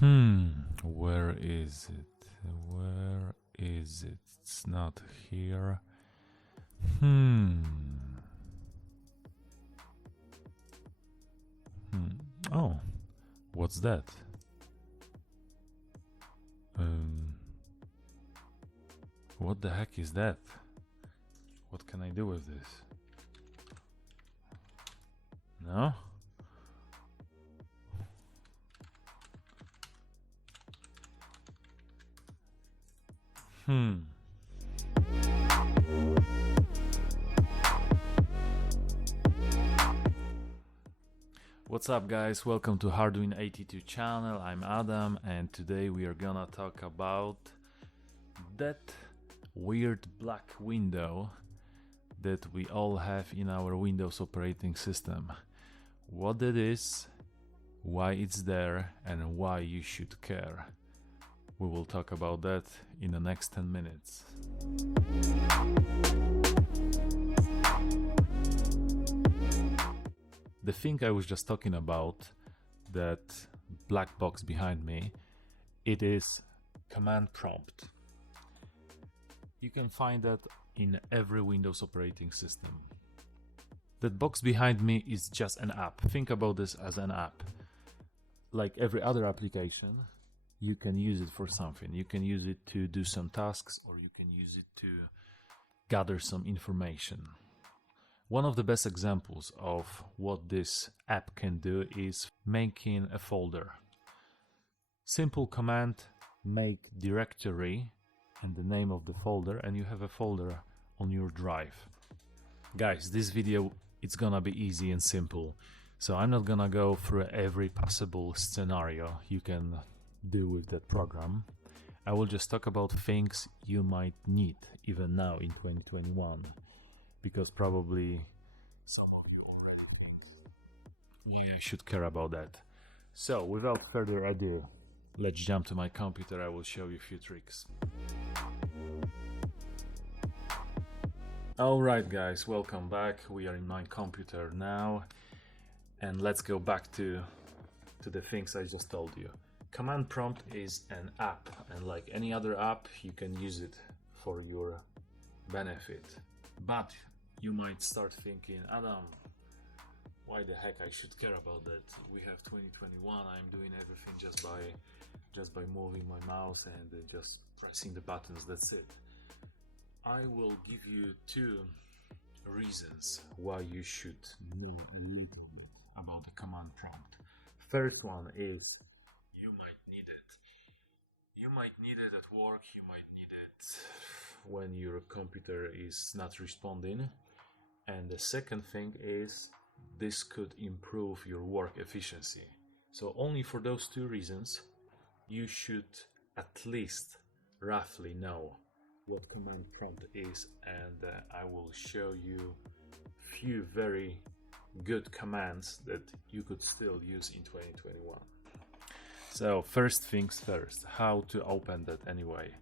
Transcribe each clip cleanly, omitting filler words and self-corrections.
Where is it? Where is it? It's not here. Oh, what's that? What the heck is that? What can I do with this? No? What's up, guys? Welcome to Hardwin82 channel. I'm Adam, and today we are gonna talk about that weird black window that we all have in our Windows operating system. What it is, why it's there, and why you should care. We will talk about that in the next 10 minutes. The thing I was just talking about, that black box behind me, it is command prompt. You can find that in every Windows operating system. That box behind me is just an app. Think about this as an app. Like every other application, you can use it for something. You can use it to do some tasks, or you can use it to gather some information. One of the best examples of what this app can do is making a folder. Simple command, make directory and the name of the folder, and you have a folder on your drive. Guys, this video, it's gonna be easy and simple. So I'm not gonna go through every possible scenario you can do with that program. I will just talk about things you might need even now in 2021. Because probably some of you already think why I should care about that. So without further ado, let's jump to my computer. I will show you a few tricks. Alright guys, welcome back. We are in my computer now, and let's go back to the things I just told you. Command prompt is an app, and like any other app, you can use it for your benefit. But you might start thinking, Adam, why the heck I should care about that? We have 2021. I'm doing everything just by moving my mouse and just pressing the buttons. That's it. I will give you two reasons why you should know a little bit about the command prompt. First one is you might need it. You might need it at work. You might need it when your computer is not responding. And the second thing is this could improve your work efficiency. So only for those two reasons you should at least roughly know what command prompt is, and I will show you few very good commands that you could still use in 2021. So first things first, how to open that anyway.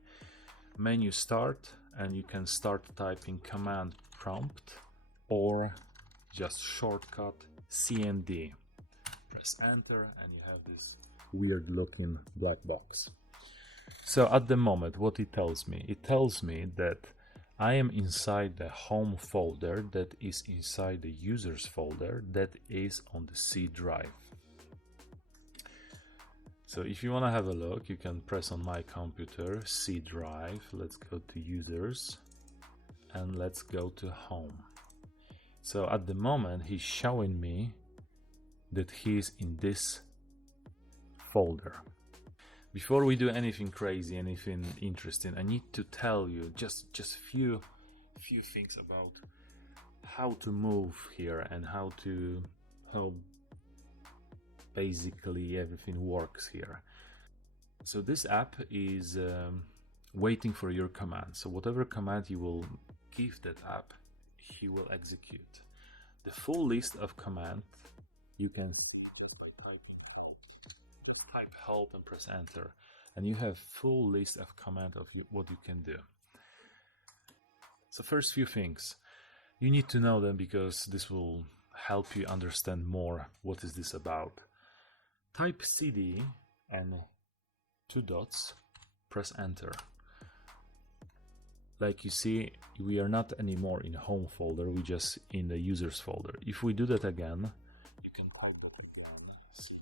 Menu start, and you can start typing command prompt or just shortcut CMD. Press enter and you have this weird looking black box. So at the moment, what it tells me that I am inside the home folder that is inside the users folder that is on the C drive. So if you want to have a look, you can press on my computer C drive. Let's go to users and let's go to home. So at the moment he's showing me that he's in this folder. Before we do anything crazy, anything interesting, I need to tell you just few things about how to move here and how basically everything works here. So this app is waiting for your command. So whatever command you will give that app, he will execute. The full list of commands you can type help and press enter, and you have full list of command of what you can do. So first few things you need to know them, because this will help you understand more what is this about. Type cd and 2 dots, press enter. Like you see, we are not anymore in home folder, we just in the users folder. If we do that again, you can call the CD,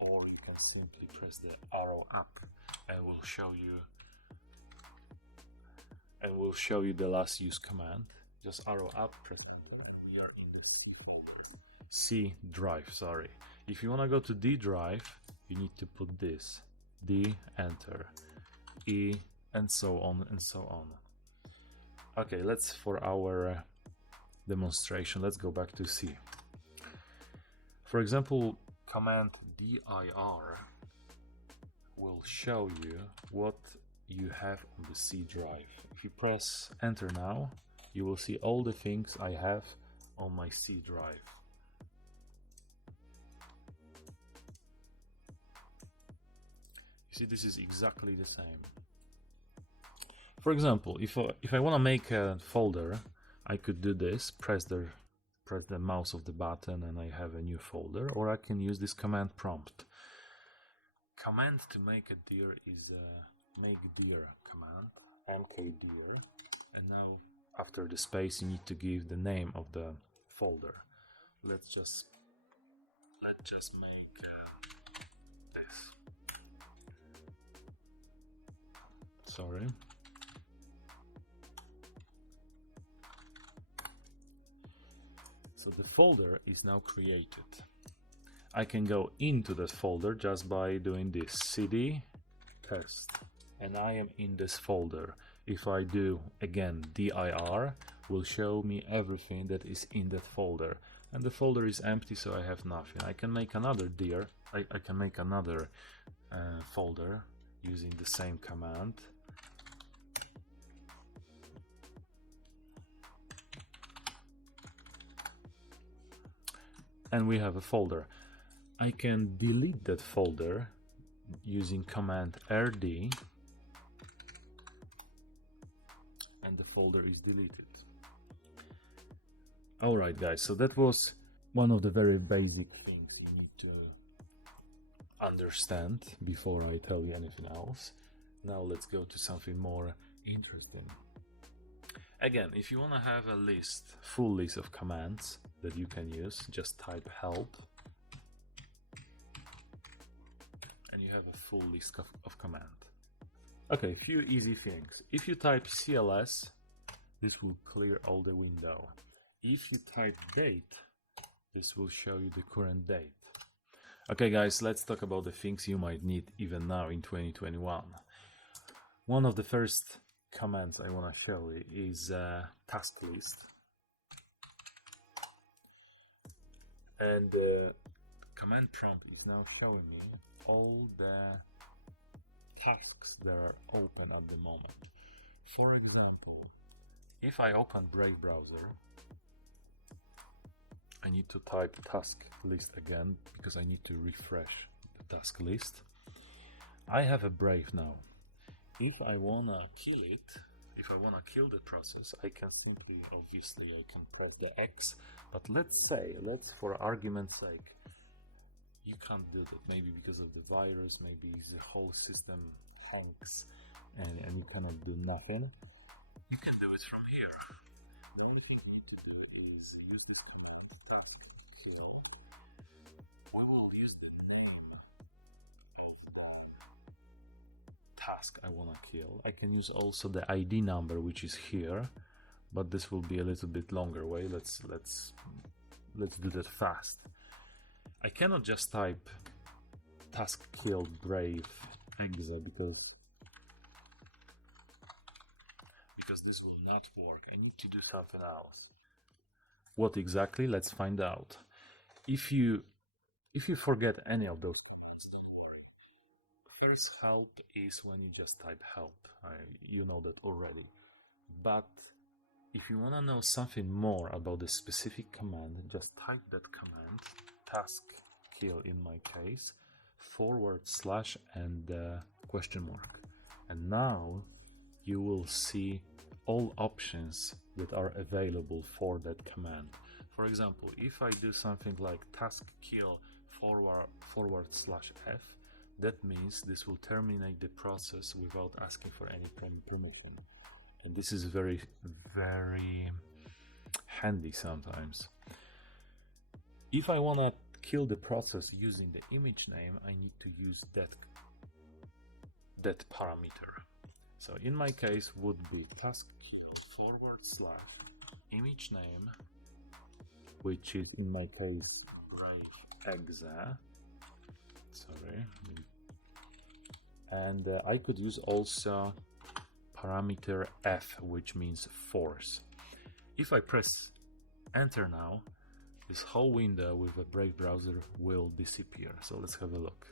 or you can simply press the arrow up and we'll show you the last use command. Just arrow up, press enter, and we are in the C folder. C drive, sorry. If you want to go to D drive, you need to put this D, enter, E, and so on and so on. Okay, let's, for our demonstration, let's go back to C. For example, command dir will show you what you have on the C drive. If you press enter now, you will see all the things I have on my C drive. You see, this is exactly the same. For example, if I want to make a folder, I could do this, press the mouse of the button and I have a new folder, or I can use this command prompt. Command to make a dir is mkdir command, mkdir, and now after the space you need to give the name of the folder. Let's just make this. Sorry. So the folder is now created. I can go into that folder just by doing this cd test, and I am in this folder. If I do again dir, will show me everything that is in that folder, and the folder is empty, so I have nothing. I can make another dir, I can make another folder using the same command. And we have a folder. I can delete that folder using command rd, and the folder is deleted. Alright guys, so that was one of the very basic things you need to understand before I tell you anything else. Now let's go to something more interesting. Again, if you want to have a list, full list of commands that you can use, just type help and you have a full list of commands. Okay, a few easy things. If you type cls, this will clear all the window. If you type date, this will show you the current date. Okay guys, let's talk about the things you might need even now in 2021. One of the first commands I want to show you is tasklist, and the command prompt is now showing me all the tasks that are open at the moment. For example, if I open Brave browser, I need to type task list again because I need to refresh the task list. I have a Brave now. If I wanna kill it, if I wanna kill the process, I can simply, obviously I can press the X, but let's for argument's sake, you can't do that, maybe because of the virus, maybe the whole system hangs and you cannot do nothing. You can do it from here. The only thing you need to do is use this command, taskkill. We will use the name of task I want to kill. I can use also the ID number, which is here, but this will be a little bit longer way. Let's do that fast. I cannot just type taskkill brave exe because this will not work. I need to do something else. What exactly? Let's find out. If you forget any of those commands, don't worry. First help is when you just type help. You know that already. But if you want to know something more about the specific command, just type that command, taskkill in my case, / and question mark. And now you will see all options that are available for that command. For example, if I do something like taskkill / F, That means this will terminate the process without asking for any permission. And this is very, very handy sometimes. If I want to kill the process using the image name, I need to use that parameter. So in my case would be taskkill /image name, which is in my case exa. Sorry. And I could use also parameter f, which means force. If I press enter now, this whole window with a Brave browser will disappear. So let's have a look.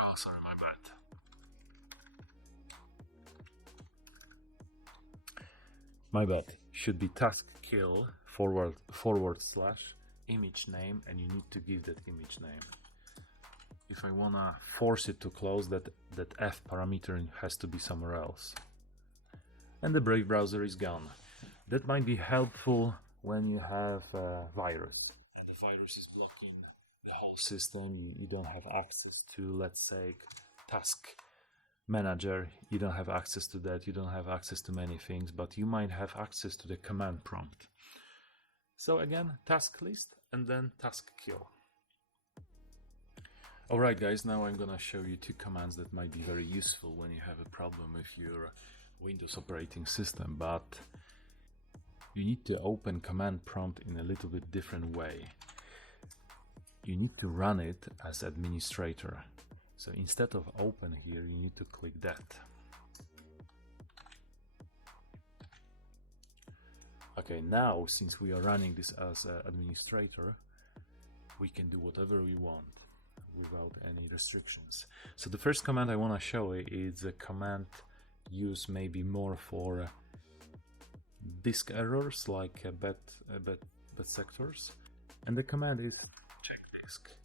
Oh, sorry, my bad. My bad. Should be taskkill / image name, and you need to give that image name. If I wanna force it to close, that f parameter has to be somewhere else. And the Brave browser is gone. That might be helpful when you have a virus and the virus is blocking the whole system. You don't have access to, let's say, task manager. You don't have access to that. You don't have access to many things, but you might have access to the command prompt. So again, tasklist and then taskkill. Alright guys, now I'm gonna show you two commands that might be very useful when you have a problem with your Windows operating system, but you need to open command prompt in a little bit different way. You need to run it as administrator. So instead of open here, you need to click that. Okay, now since we are running this as an administrator, we can do whatever we want without any restrictions. So the first command I want to show you is a command used maybe more for disk errors like bad sectors, and the command is chkdsk.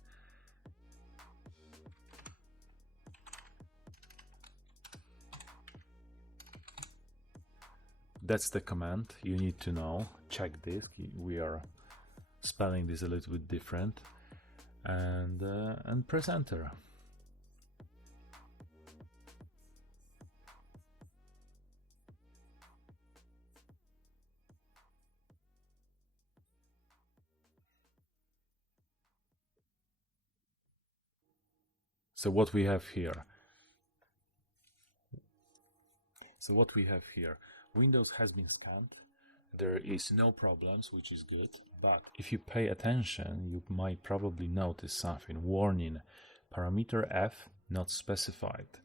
That's the command you need to know. Chkdsk. We are spelling this a little bit different, and press enter. So what we have here. Windows has been scanned. There is no problems, which is good. But if you pay attention, you might probably notice something. Warning: parameter f not specified.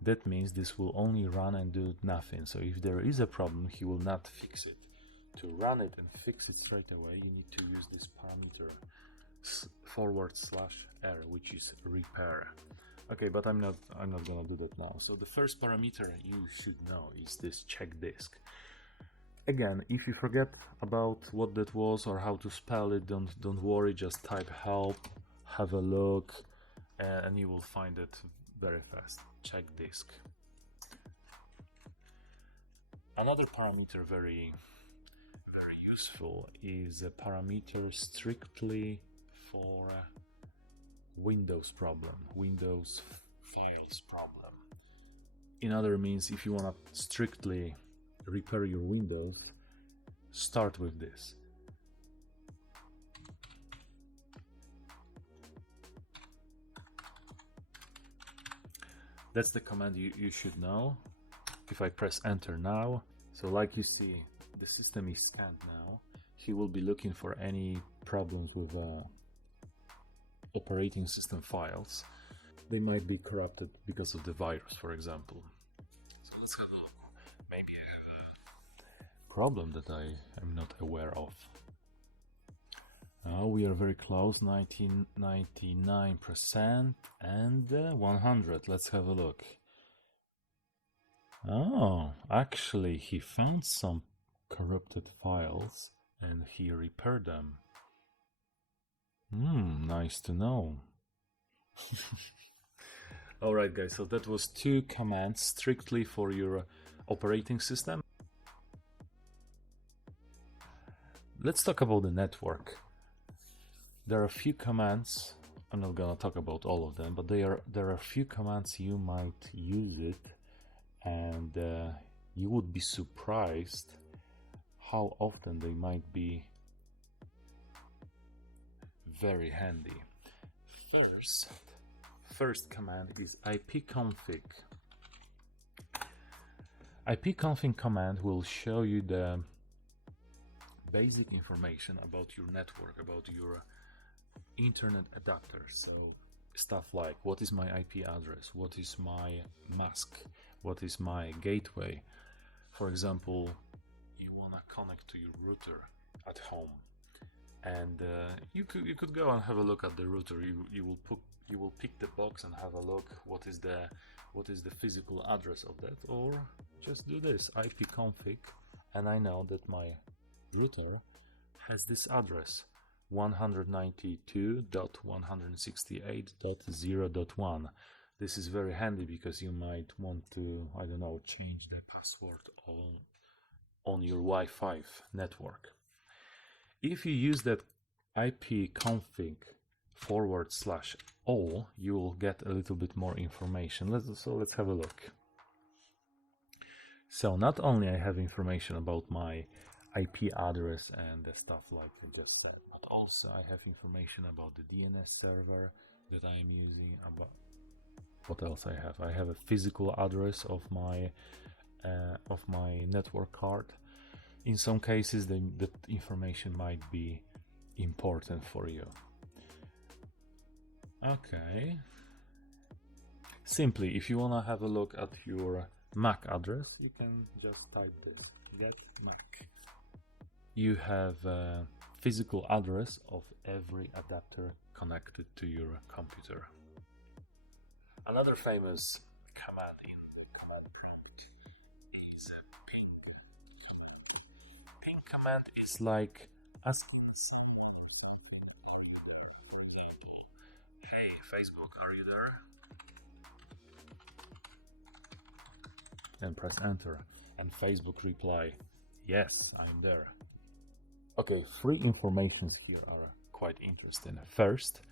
That means this will only run and do nothing. So if there is a problem, he will not fix it. To run it and fix it straight away, you need to use this parameter /r, which is repair. Okay, but I'm not gonna do that now. So the first parameter you should know is this chkdsk. Again, if you forget about what that was or how to spell it, don't worry. Just type help, have a look, and you will find it very fast. Chkdsk. Another parameter very useful is a parameter strictly for Windows problem, Windows files problem. In other means, if you want to strictly repair your Windows, start with this. That's the command you should know. If I press enter now, so like you see, the system is scanned now. He will be looking for any problems with operating system files. They might be corrupted because of the virus, for example. So let's have a look. Maybe I have a problem that I am not aware of. Now we are very close, 99% and 100. Let's have a look. Oh, actually he found some corrupted files and he repaired them. Nice to know. Alright guys, so that was two commands strictly for your operating system. Let's talk about the network. There are a few commands I'm not gonna talk about all of them, but there are a few commands you might use it, and you would be surprised how often they might be very handy. First command is ipconfig. ipconfig command will show you the basic information about your network, about your internet adapter. So stuff like what is my IP address, what is my mask, what is my gateway. For example, you want to connect to your router at home, and you could go and have a look at the router. You will pick the box and have a look what is the physical address of that, or just do this ipconfig, and I know that my router has this address 192.168.0.1. This is very handy because you might want to, I don't know, change the password on your Wi-Fi network. If you use that ipconfig/all, you will get a little bit more information. Let's have a look. So not only I have information about my IP address and the stuff like I just said, but also I have information about the DNS server that I am using. About what else I have? I have a physical address of my network card. In some cases, that information might be important for you. Okay. Simply, if you want to have a look at your MAC address, you can just type this, getmac. You have a physical address of every adapter connected to your computer. Another famous command in the command prompt is ping. Ping command is like asking, hey Facebook, are you there? And press enter, and Facebook reply, yes, I'm there. Okay, three informations here are quite interesting. First,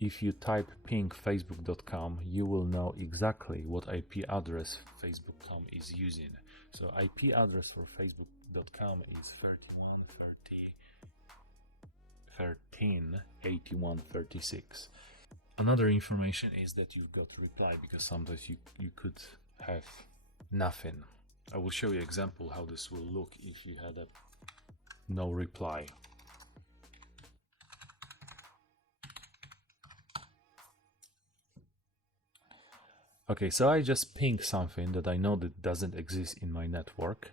if you type ping facebook.com, you will know exactly what IP address facebook.com is using. So IP address for facebook.com is 31.13.81.36. Another information is that you've got reply, because sometimes you could have nothing. I will show you example how this will look if you had a no reply. Okay, so I just pinged something that I know that doesn't exist in my network,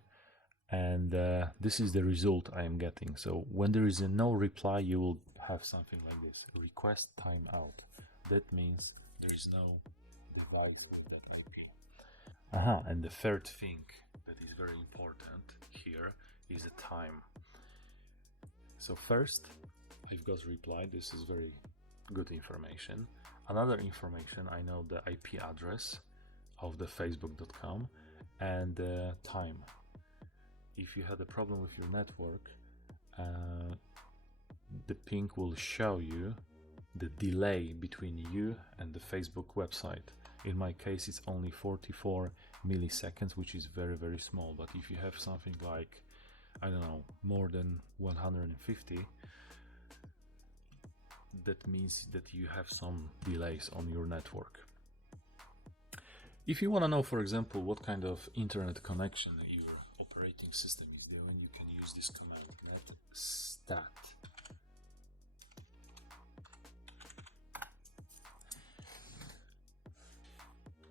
and this is the result I am getting. So when there is a no reply, you will have something like this: request timeout. That means there is no device with that IP. And the third thing that is very important here is a time. So first, I've got reply. This is very good information. Another information, I know the IP address of the facebook.com and the time. If you had a problem with your network, the ping will show you the delay between you and the Facebook website. In my case, it's only 44 milliseconds, which is very, very small. But if you have something like, I don't know, more than 150, that means that you have some delays on your network. If you want to know, for example, what kind of internet connection your operating system is doing, you can use this command, netstat.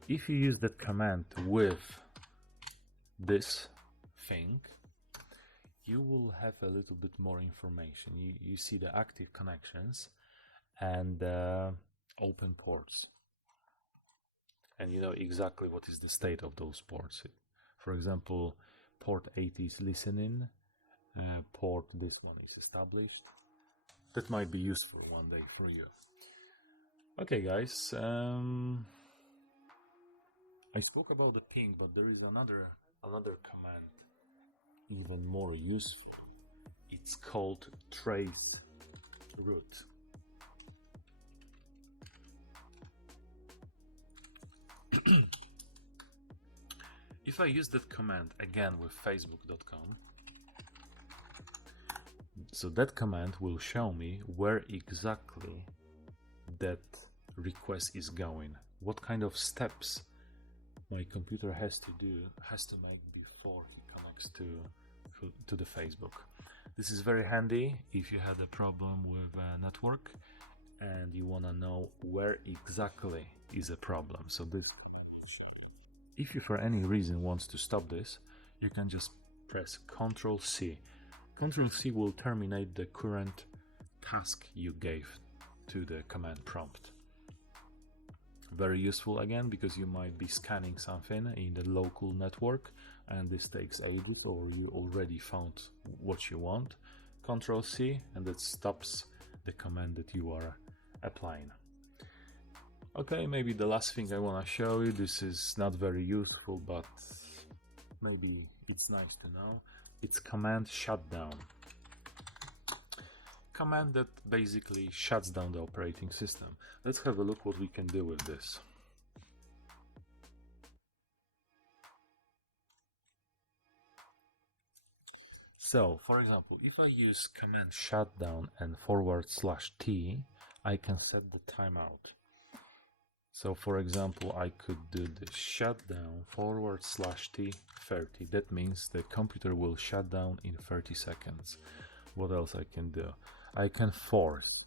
If you use that command with this thing, you will have a little bit more information. You see the active connections and open ports, and you know exactly what is the state of those ports. For example, port 80 is listening, port this one is established. That might be useful one day for you. Okay guys, I spoke about the ping, but there is another command even more useful. It's called trace route. If I use that command again with facebook.com, so that command will show me where exactly that request is going, what kind of steps my computer has to make before he connects to the Facebook. This is very handy if you had a problem with a network and you want to know where exactly is a problem. So this, if you for any reason wants to stop this, you can just press Ctrl+C. Ctrl+C will terminate the current task you gave to the command prompt. Very useful again, because you might be scanning something in the local network and this takes ages, or you already found what you want. Ctrl+C, and that stops the command that you are applying. Okay, maybe the last thing I want to show you, this is not very useful, but maybe it's nice to know. It's command shutdown. Command that basically shuts down the operating system. Let's have a look what we can do with this. So, for example, if I use command shutdown and /t, I can set the timeout. So, for example, I could do the shutdown /t 30. That means the computer will shut down in 30 seconds. What else I can do? I can force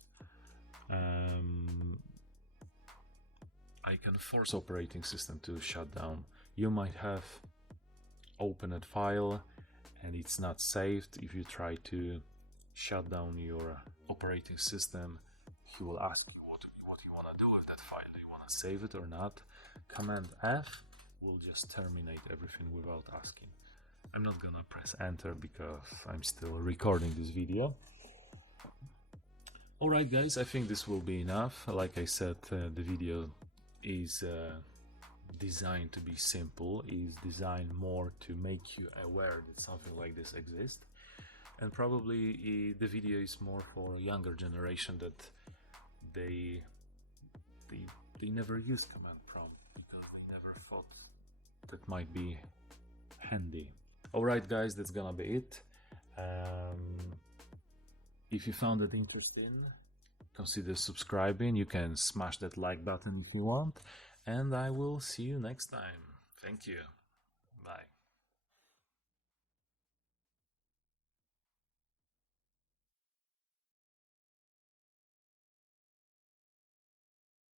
operating system to shut down. You might have opened a file and it's not saved. If you try to shut down your operating system, he will ask you what you want to do with that file. Do you want to save it or not? Command F will just terminate everything without asking. I'm not gonna press enter because I'm still recording this video. Alright guys, I think this will be enough. Like I said, the video is designed to be simple, is designed more to make you aware that something like this exists. And probably the video is more for a younger generation, that they never used command prompt because they never thought that might be handy. Alright guys, that's gonna be it. If you found it interesting, consider subscribing. You can smash that like button if you want, and I will see you next time. Thank you. Bye.